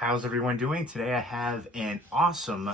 How's everyone doing? Today I have an awesome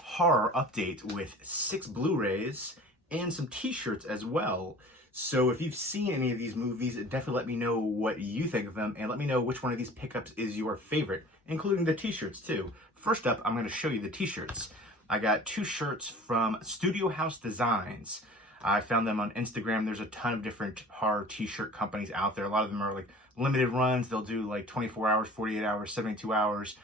horror update with 6 Blu-rays and some t-shirts as well. So if you've seen any of these movies, definitely let me know what you think of them and let me know which one of these pickups is your favorite, including the t-shirts too. First up, I'm going to show you the t-shirts. I got 2 shirts from Studiohouse Designs. I found them on Instagram. There's a ton of different horror t-shirt companies out there. A lot of them are like limited runs. They'll do like 24 hours, 48 hours, 72 hours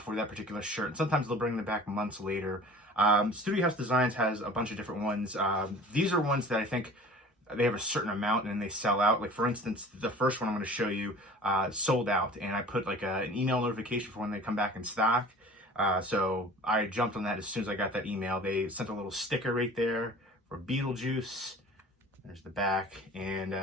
for that particular shirt. And sometimes they'll bring them back months later. Studiohouse Designs has a bunch of different ones. These are ones that I think they have a certain amount and then they sell out. Like for instance, the first one I'm going to show you sold out, and I put like an email notification for when they come back in stock. So I jumped on that as soon as I got that email. They sent a little sticker right there for Beetlejuice. There's the back, and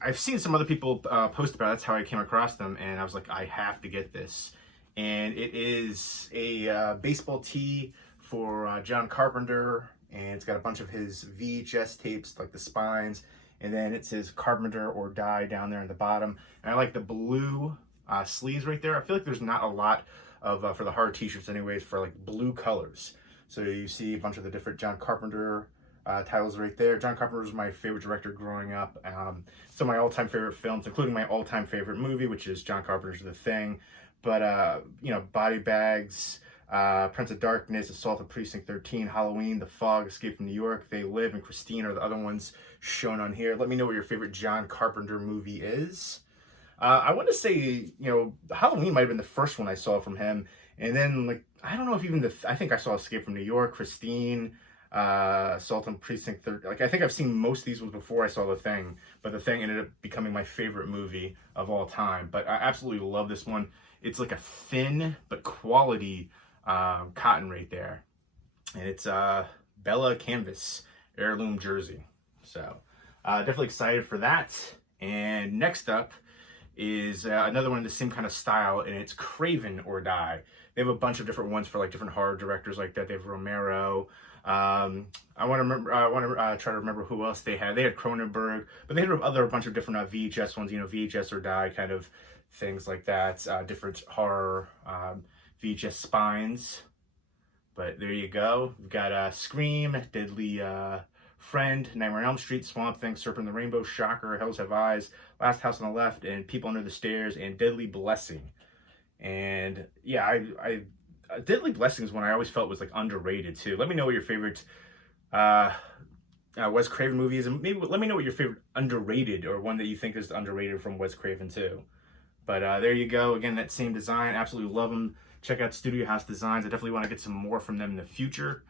I've seen some other people post about it. That's how I came across them, and I was like, I have to get this. And it is a baseball tee for John Carpenter, and it's got a bunch of his VHS tapes, like the spines, and then it says Carpenter or Die down there in the bottom. And I like the blue sleeves right there. I feel like there's not a lot of, for the hard t-shirts anyways, for like blue colors. So you see a bunch of the different John Carpenter titles right there. John Carpenter was my favorite director growing up. Some of my all-time favorite films, including my all-time favorite movie, which is John Carpenter's The Thing. But, you know, Body Bags, Prince of Darkness, Assault of Precinct 13, Halloween, The Fog, Escape from New York, They Live, and Christine are the other ones shown on here. Let me know what your favorite John Carpenter movie is. I want to say, you know, Halloween might have been the first one I saw from him. And then, like, I don't know if even I think I saw Escape from New York, Christine, Assault on Precinct 13. Like, I think I've seen most of these ones before I saw The Thing, but The Thing ended up becoming my favorite movie of all time. But I absolutely love this one. It's like a thin but quality cotton right there. And it's Bella Canvas heirloom jersey. So, definitely excited for that. And next up is another one in the same kind of style, and it's Craven or Die. They have a bunch of different ones for like different horror directors like that. They have Romero. I want to remember. I want to try to remember who else they had. They had Cronenberg, but they had a bunch of different VHS ones. You know, VHS or Die kind of things like that. Different horror VHS spines. But there you go. We've got Scream, Deadly Friend, Nightmare on Elm Street, Swamp Thing, Serpent in the Rainbow, Shocker, Hills Have Eyes, Last House on the Left, and People Under the Stairs, and Deadly Blessing. And yeah, I Deadly Blessing is one I always felt was like underrated too. Let me know what your favorite Wes Craven movie is, and maybe let me know what your favorite underrated or one that you think is underrated from Wes Craven too. But there you go. Again, that same design, absolutely love them. Check out Studiohouse Designs. I definitely want to get some more from them in the future.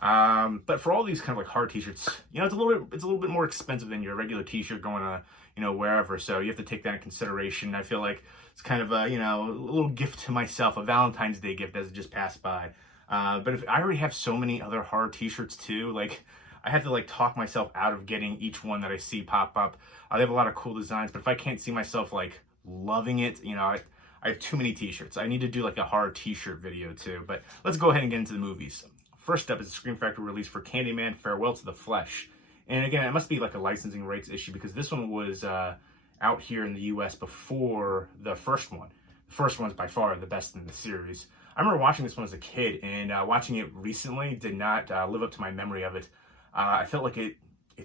But for all these kind of like hard t-shirts, you know, it's a little bit more expensive than your regular t-shirt going to, you know, wherever. So you have to take that in consideration. I feel like it's kind of a, you know, a little gift to myself, a Valentine's Day gift as it just passed by. But if I already have so many other hard t-shirts too, like I have to like talk myself out of getting each one that I see pop up. They have a lot of cool designs, but if I can't see myself like loving it, you know, I have too many t-shirts. I need to do like a hard t-shirt video too. But let's go ahead and get into the movies. First up is a Scream Factory release for Candyman Farewell to the Flesh. And again, it must be like a licensing rights issue because this one was out here in the US before the first one. The first one's by far the best in the series. I remember watching this one as a kid, and watching it recently did not live up to my memory of it. I felt like it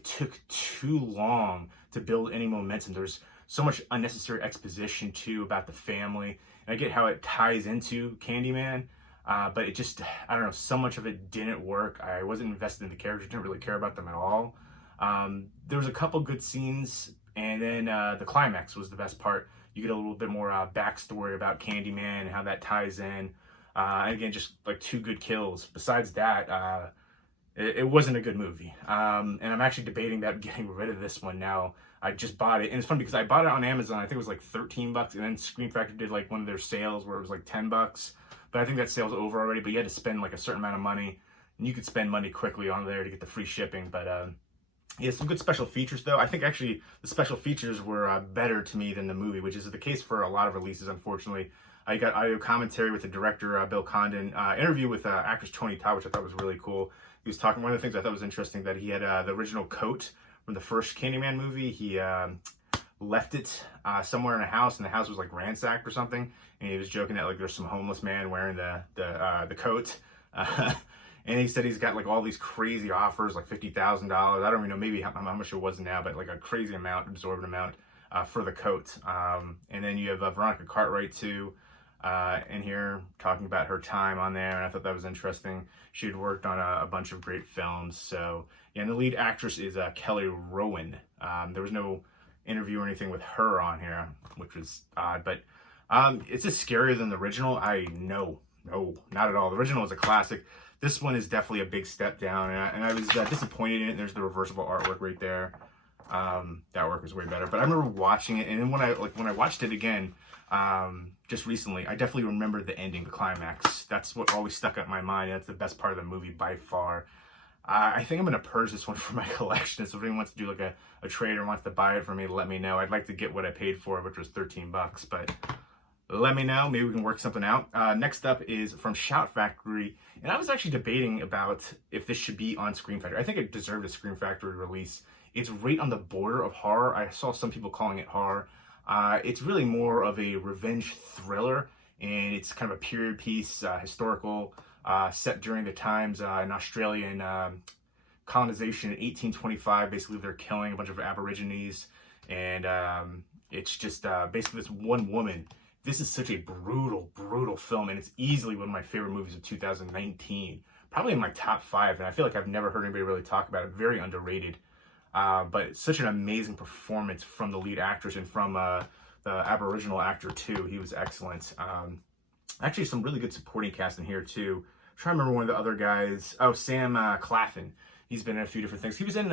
took too long to build any momentum. There's so much unnecessary exposition too about the family. And I get how it ties into Candyman. But it just, I don't know, so much of it didn't work. I wasn't invested in the characters, didn't really care about them at all. There was a couple good scenes, and then the climax was the best part. You get a little bit more backstory about Candyman and how that ties in. And again, just like 2 good kills. Besides that, it wasn't a good movie. And I'm actually debating about getting rid of this one now. I just bought it, and it's funny because I bought it on Amazon. I think it was like $13, and then Scream Factory did like one of their sales where it was like $10. But I think that sale's over already, but you had to spend like a certain amount of money, and you could spend money quickly on there to get the free shipping. But yeah, some good special features though. I think actually the special features were better to me than the movie, which is the case for a lot of releases, unfortunately. I got audio commentary with the director, Bill Condon, interview with actress Tony Todd, which I thought was really cool. He was talking, one of the things I thought was interesting, that he had the original coat from the first Candyman movie. He left it somewhere in a house, and the house was like ransacked or something. And he was joking that like there's some homeless man wearing the coat. And he said he's got like all these crazy offers, like $50,000. I don't even know maybe how much it was now, but like a crazy amount, absorbent amount for the coat. And then you have Veronica Cartwright too in here talking about her time on there, and I thought that was interesting. She had worked on a bunch of great films. So yeah, and the lead actress is Kelly Rowan. There was no interview or anything with her on here, which was odd, but it's just scarier than the original. No, not at all. The original was a classic. This one is definitely a big step down, and I was disappointed in it. There's the reversible artwork right there. That work was way better. But I remember watching it, and then when I watched it again just recently, I definitely remembered the ending, the climax. That's what always stuck out in my mind. That's the best part of the movie by far. I think I'm going to purge this one for my collection. So if anyone wants to do like a trade or wants to buy it for me, let me know. I'd like to get what I paid for it, which was $13, but let me know. Maybe we can work something out. Next up is from Shout Factory. And I was actually debating about if this should be on Scream Factory. I think it deserved a Scream Factory release. It's right on the border of horror. I saw some people calling it horror. It's really more of a revenge thriller, and it's kind of a period piece, historical, set during the times in Australian colonization in 1825. Basically, they're killing a bunch of Aborigines, and it's just basically this one woman. This is such a brutal film, and it's easily one of my favorite movies of 2019. Probably in my top 5, and I feel like I've never heard anybody really talk about it. Very underrated. But it's such an amazing performance from the lead actress and from the Aboriginal actor too. He was excellent. Actually, some really good supporting cast in here too. I'm trying to remember one of the other guys. Oh, Sam Claflin. He's been in a few different things. He was in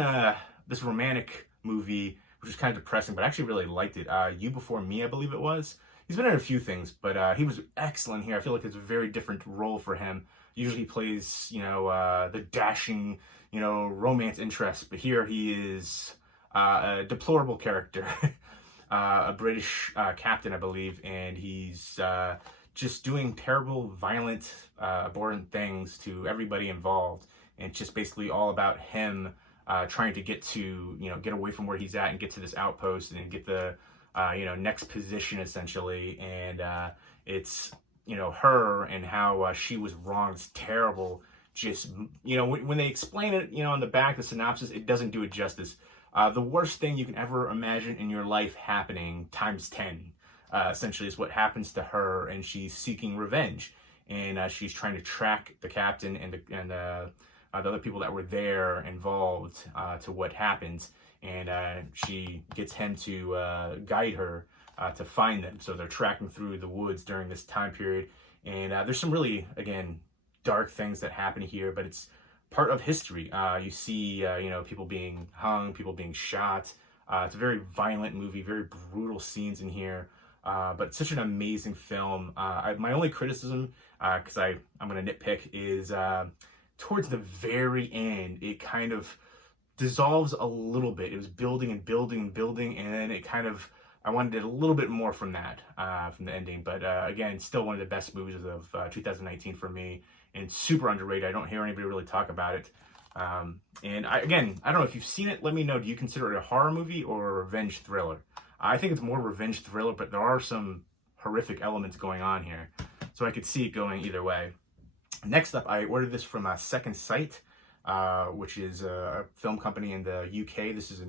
this romantic movie, which was kind of depressing, but I actually really liked it. You Before Me, I believe it was. He's been in a few things, but he was excellent here. I feel like it's a very different role for him. Usually he plays, the dashing, romance interest, but here he is a deplorable character, a British captain, I believe, and he's just doing terrible, violent, abhorrent things to everybody involved, and it's just basically all about him trying to get to, get away from where he's at and get to this outpost and get the next position essentially. And it's her and how she was wrong. It's terrible. Just when they explain it, on the back, the synopsis, it doesn't do it justice. The worst thing you can ever imagine in your life happening times 10 essentially is what happens to her, and she's seeking revenge, and she's trying to track the captain and the other people that were there involved to what happens. And she gets him to guide her to find them. So they're tracking through the woods during this time period. And there's some really, again, dark things that happen here, but it's part of history. You see, people being hung, people being shot. It's a very violent movie, very brutal scenes in here. But it's such an amazing film. My only criticism, because I'm going to nitpick, is towards the very end, it kind of dissolves a little bit. It was building and building and building, and then it kind of, I wanted a little bit more from that, from the ending. But again, still one of the best movies of 2019 for me, and super underrated. I don't hear anybody really talk about it. And I don't know if you've seen it. Let me know. Do you consider it a horror movie or a revenge thriller? I think it's more revenge thriller, but there are some horrific elements going on here, so I could see it going either way. Next up, I ordered this from Second Sight, which is a film company in the UK. This is a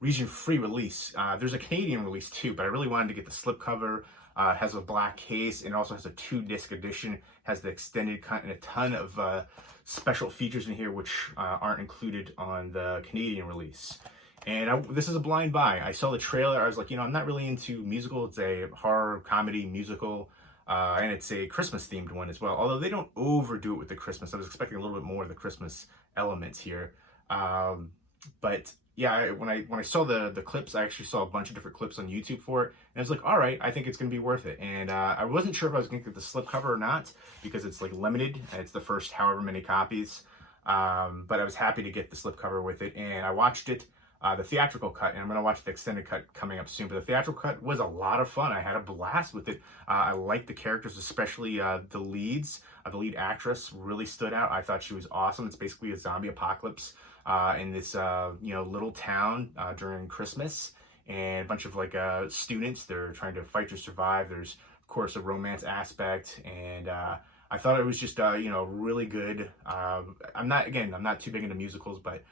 region-free release. There's a Canadian release too, but I really wanted to get the slipcover. It has a black case, and it also has a 2-disc edition. Has the extended cut and a ton of special features in here, which aren't included on the Canadian release. And this is a blind buy. I saw the trailer. I was like, I'm not really into musical. It's a horror comedy musical. And it's a Christmas themed one as well. Although they don't overdo it with the Christmas. I was expecting a little bit more of the Christmas elements here. But yeah, when I saw the clips, I actually saw a bunch of different clips on YouTube for it. And I was like, all right, I think it's going to be worth it. And I wasn't sure if I was going to get the slipcover or not, because it's like limited. And it's the first however many copies. But I was happy to get the slipcover with it. And I watched it. The theatrical cut, and I'm going to watch the extended cut coming up soon. But the theatrical cut was a lot of fun. I had a blast with it. I liked the characters, especially the leads. The lead actress really stood out. I thought she was awesome. It's basically a zombie apocalypse in this little town during Christmas. and a bunch of like students. They're trying to fight to survive. There's of course a romance aspect, and I thought it was just really good. I'm not too big into musicals, but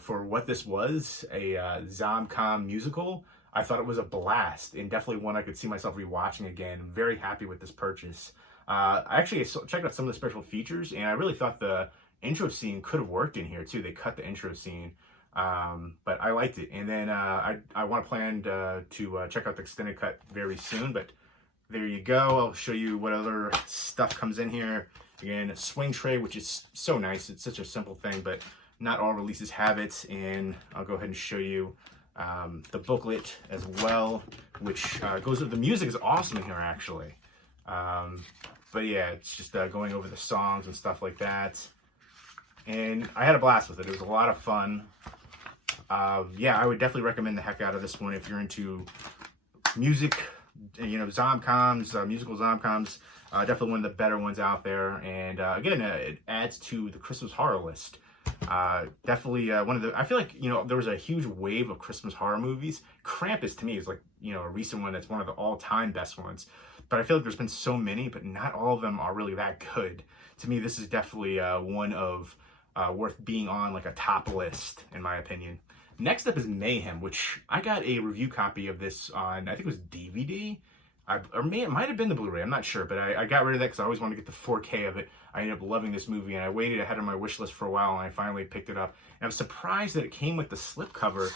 for what this was, a Zomcom musical, I thought it was a blast, and definitely one I could see myself rewatching again. I'm very happy with this purchase. I actually checked out some of the special features, and I really thought the intro scene could have worked in here too. They cut the intro scene, but I liked it. And then I want to plan to check out the extended cut very soon. But there you go. I'll show you what other stuff comes in here. Again, a swing tray, which is so nice. It's such a simple thing, but not all releases have it. And I'll go ahead and show you the booklet as well, which goes with the music is awesome in here actually. But yeah, it's just going over the songs and stuff like that. And I had a blast with it. It was a lot of fun. Yeah, I would definitely recommend the heck out of this one if you're into music, Zomcoms, musical Zomcoms. Definitely one of the better ones out there. And again, it adds to the Christmas horror list. Definitely one of the, I feel like, there was a huge wave of Christmas horror movies. Krampus to me is like, a recent one that's one of the all-time best ones. But I feel like there's been so many, but not all of them are really that good. To me, this is definitely one of worth being on like a top list, in my opinion. Next up is Mayhem, which I got a review copy of this on, I think it was DVD. It might have been the Blu-ray, I'm not sure, but I got rid of that because I always wanted to get the 4K of it. I ended up loving this movie, and I waited ahead on my wish list for a while, and I finally picked it up. And I was surprised that it came with the slipcover,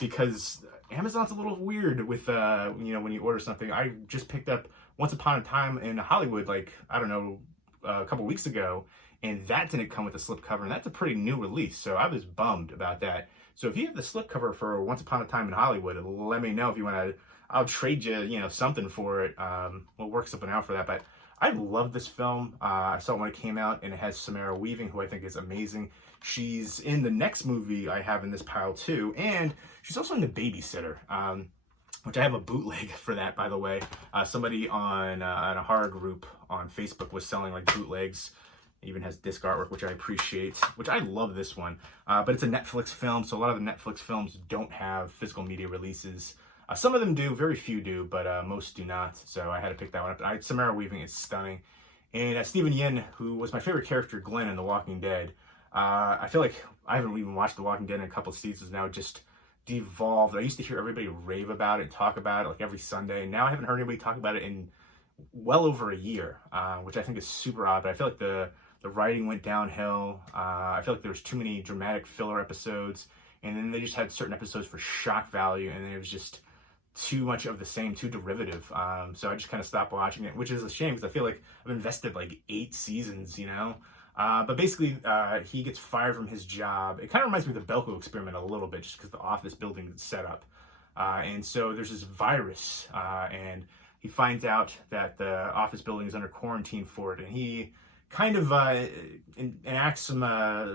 because Amazon's a little weird with, when you order something. I just picked up Once Upon a Time in Hollywood, like, I don't know, a couple weeks ago, and that didn't come with a slipcover, and that's a pretty new release, so I was bummed about that. So if you have the slipcover for Once Upon a Time in Hollywood, let me know if you want to. I'll trade you, something for it. We'll work something out for that. But I love this film. I saw it when it came out, and it has Samara Weaving, who I think is amazing. She's in the next movie I have in this pile too, and she's also in The Babysitter, which I have a bootleg for that, by the way. Somebody on a horror group on Facebook was selling like bootlegs. It even has disc artwork, which I appreciate, which I love this one. But it's a Netflix film, so a lot of the Netflix films don't have physical media releases. Some of them do, very few do, but most do not. So I had to pick that one up. Samara Weaving is stunning. And Stephen Yin, who was my favorite character, Glenn, in The Walking Dead. I feel like I haven't even watched The Walking Dead in a couple of seasons now. It just devolved. I used to hear everybody rave about it, talk about it like every Sunday. Now I haven't heard anybody talk about it in well over a year, which I think is super odd. But I feel like the writing went downhill. I feel like there was too many dramatic filler episodes. And then they just had certain episodes for shock value. And it was just too much of the same, too derivative. So I just kind of stopped watching it, which is a shame because I feel like I've invested like 8 seasons, But basically, he gets fired from his job. It kind of reminds me of the Belko experiment a little bit, just because the office building is set up. And so there's this virus, and he finds out that the office building is under quarantine for it, and he kind of enacts some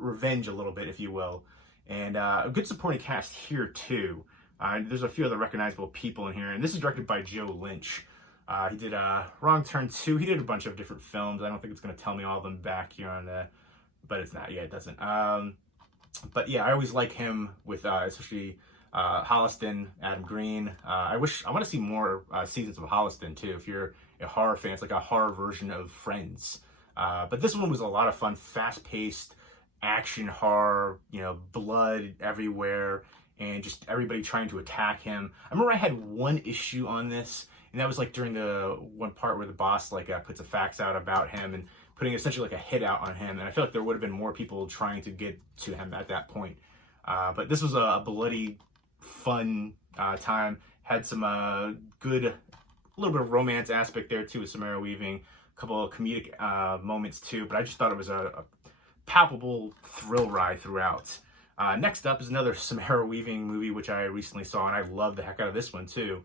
revenge a little bit, if you will. And a good supporting cast here too. There's a few other recognizable people in here, and this is directed by Joe Lynch. He did Wrong Turn 2. He did a bunch of different films. I don't think it's going to tell me all of them back here on the, but it's not. Yeah, it doesn't. But yeah, I always like him with especially Holliston, Adam Green. I want to see more seasons of Holliston too. If you're a horror fan, it's like a horror version of Friends. But this one was a lot of fun, fast-paced action horror. Blood everywhere. And just everybody trying to attack him. I remember I had one issue on this, and that was like during the one part where the boss puts a fax out about him and putting essentially like a hit out on him. And I feel like there would have been more people trying to get to him at that point. But this was a bloody, fun time. Had some good, a little bit of romance aspect there too with Samara Weaving. A couple of comedic moments too. But I just thought it was a palpable thrill ride throughout. Next up is another Samara Weaving movie, which I recently saw, and I love the heck out of this one, too.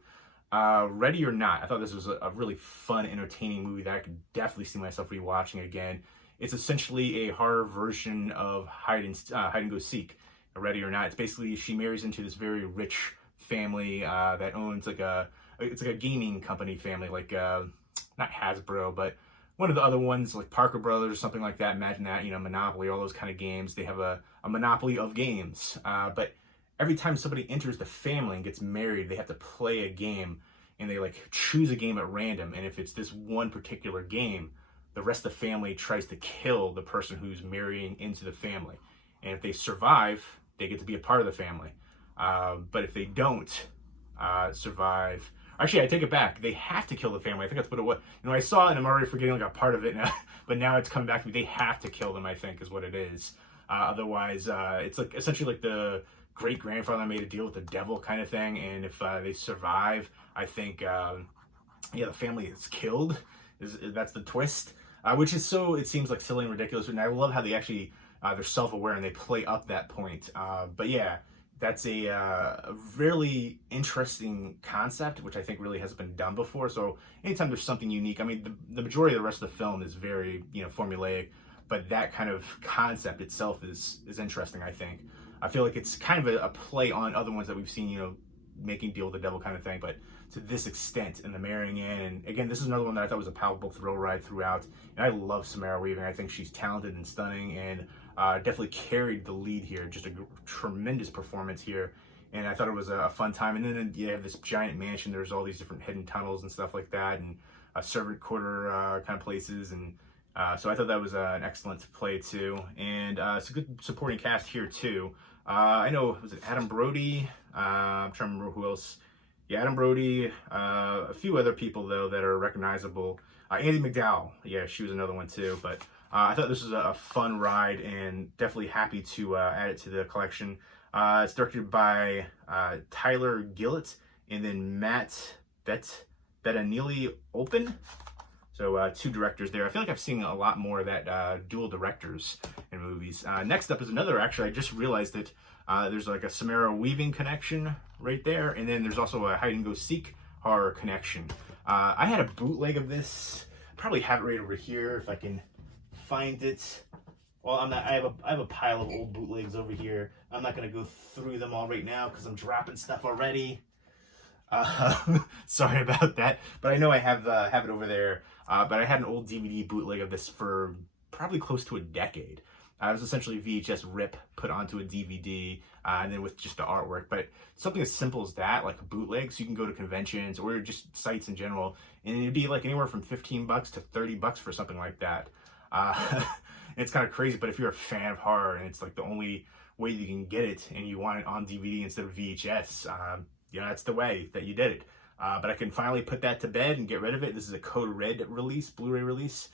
Ready or Not. I thought this was a really fun, entertaining movie that I could definitely see myself rewatching again. It's essentially a horror version of Hide and Go Seek, Ready or Not. It's basically, she marries into this very rich family that owns it's like a gaming company family, not Hasbro, but one of the other ones, like Parker Brothers or something like that. Imagine that, Monopoly, all those kind of games. They have a monopoly of games. But every time somebody enters the family and gets married, they have to play a game, and they like choose a game at random. And if it's this one particular game, the rest of the family tries to kill the person who's marrying into the family. And if they survive, they get to be a part of the family. But if they don't survive, actually, I take it back. They have to kill the family. I think that's what it was. You know, I saw it and I'm already forgetting like a part of it now, but now it's coming back to me. They have to kill them, I think, is what it is. Otherwise, it's like essentially like the great grandfather made a deal with the devil kind of thing. And if they survive, I think, yeah, the family is killed. That's the twist, which is so, it seems like silly and ridiculous. And I love how they actually, they're self-aware and they play up that point. But yeah, that's a really interesting concept, which I think really hasn't been done before. So anytime there's something unique, I mean, the majority of the rest of the film is very, you know, formulaic, but that kind of concept itself is interesting, I think. I feel like it's kind of a play on other ones that we've seen, you know, making deal with the devil kind of thing, but to this extent, and the marrying in. And again, this is another one that I thought was a palpable thrill ride throughout. And I love Samara Weaving. I think she's talented and stunning, and definitely carried the lead here. Just a tremendous performance here. And I thought it was a fun time. And then you have this giant mansion. There's all these different hidden tunnels and stuff like that, and servant quarter kind of places. And so I thought that was an excellent play too. And it's a good supporting cast here too. I know, was it Adam Brody? I'm trying to remember who else. Yeah, Adam Brody, a few other people though that are recognizable. Andie MacDowell, yeah, she was another one too. But I thought this was a fun ride, and definitely happy to add it to the collection. It's directed by Tyler Gillett and then Matt Bettinelli Open. So two directors there. I feel like I've seen a lot more of that dual directors in movies. Next up is another, actually, I just realized that there's like a Samara Weaving connection right there. And then there's also a hide and go seek horror connection. I had a bootleg of this. Probably have it right over here if I can find it. Well, I'm not, I have a pile of old bootlegs over here. I'm not going to go through them all right now because I'm dropping stuff already. Sorry about that, but I know I have it over there. But I had an old DVD bootleg of this for probably close to a decade. It was essentially VHS rip put onto a DVD, and then with just the artwork. But something as simple as that, like a bootleg, so you can go to conventions or just sites in general, and it'd be like anywhere from $15 to $30 for something like that. It's kind of crazy, but if you're a fan of horror and it's like the only way you can get it, and you want it on DVD instead of VHS, you know, that's the way that you did it. But I can finally put that to bed and get rid of it. This is a Code Red release, Blu-ray release.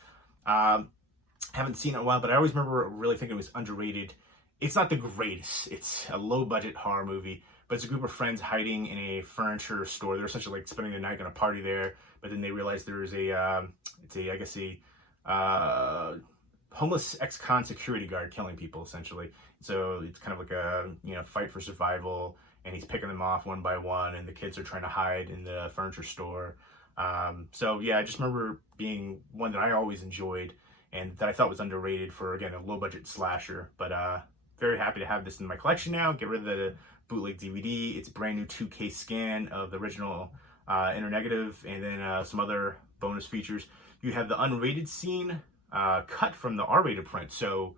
Haven't seen it in a while, but I always remember really thinking it was underrated. It's not the greatest. It's a low-budget horror movie, but it's a group of friends hiding in a furniture store. They're essentially like spending the night, going to party there, but then they realize there's I guess a homeless ex-con security guard killing people, essentially. So it's kind of like a, you know, fight for survival, and he's picking them off one by one, and the kids are trying to hide in the furniture store. So yeah, I just remember being one that I always enjoyed, and that I thought was underrated for, again, a low-budget slasher. But very happy to have this in my collection now. Get rid of the bootleg DVD. It's a brand new 2K scan of the original internegative, and then some other bonus features. You have the unrated scene cut from the R-rated print. So,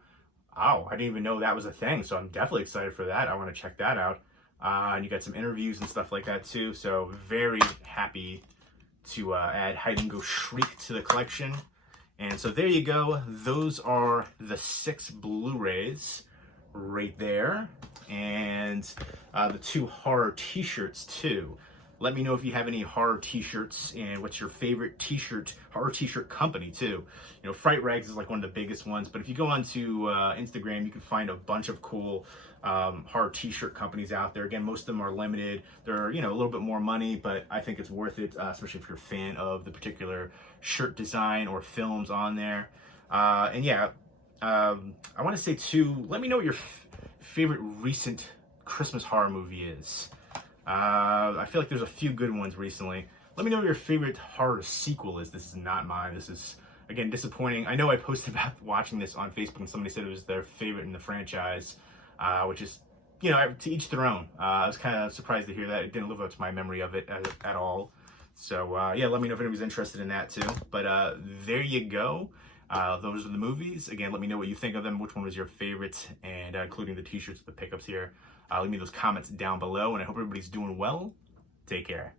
wow, I didn't even know that was a thing. So I'm definitely excited for that. I want to check that out. And you got some interviews and stuff like that too. So very happy to add Hide and Go Shriek to the collection. And so there you go. Those are the 6 Blu-rays right there. And the 2 horror t-shirts too. Let me know if you have any horror t-shirts, and what's your favorite t-shirt, horror t-shirt company too. You know, Fright Rags is like one of the biggest ones, but if you go onto Instagram, you can find a bunch of cool horror t-shirt companies out there. Again, most of them are limited. They're, you know, a little bit more money, but I think it's worth it, especially if you're a fan of the particular shirt design or films on there. And yeah, I want to say too, let me know what your favorite recent Christmas horror movie is. I feel like there's a few good ones recently. Let me know what your favorite horror sequel is. This is not mine. This is, again, disappointing. I know I posted about watching this on Facebook, and somebody said it was their favorite in the franchise, which is, you know, to each their own. I was kind of surprised to hear that. It didn't live up to my memory of it at all. So, yeah, let me know if anybody's interested in that too. But there you go. Those are the movies. Again, let me know what you think of them, which one was your favorite, and including the t-shirts, the pickups here. Leave me those comments down below, and I hope everybody's doing well. Take care.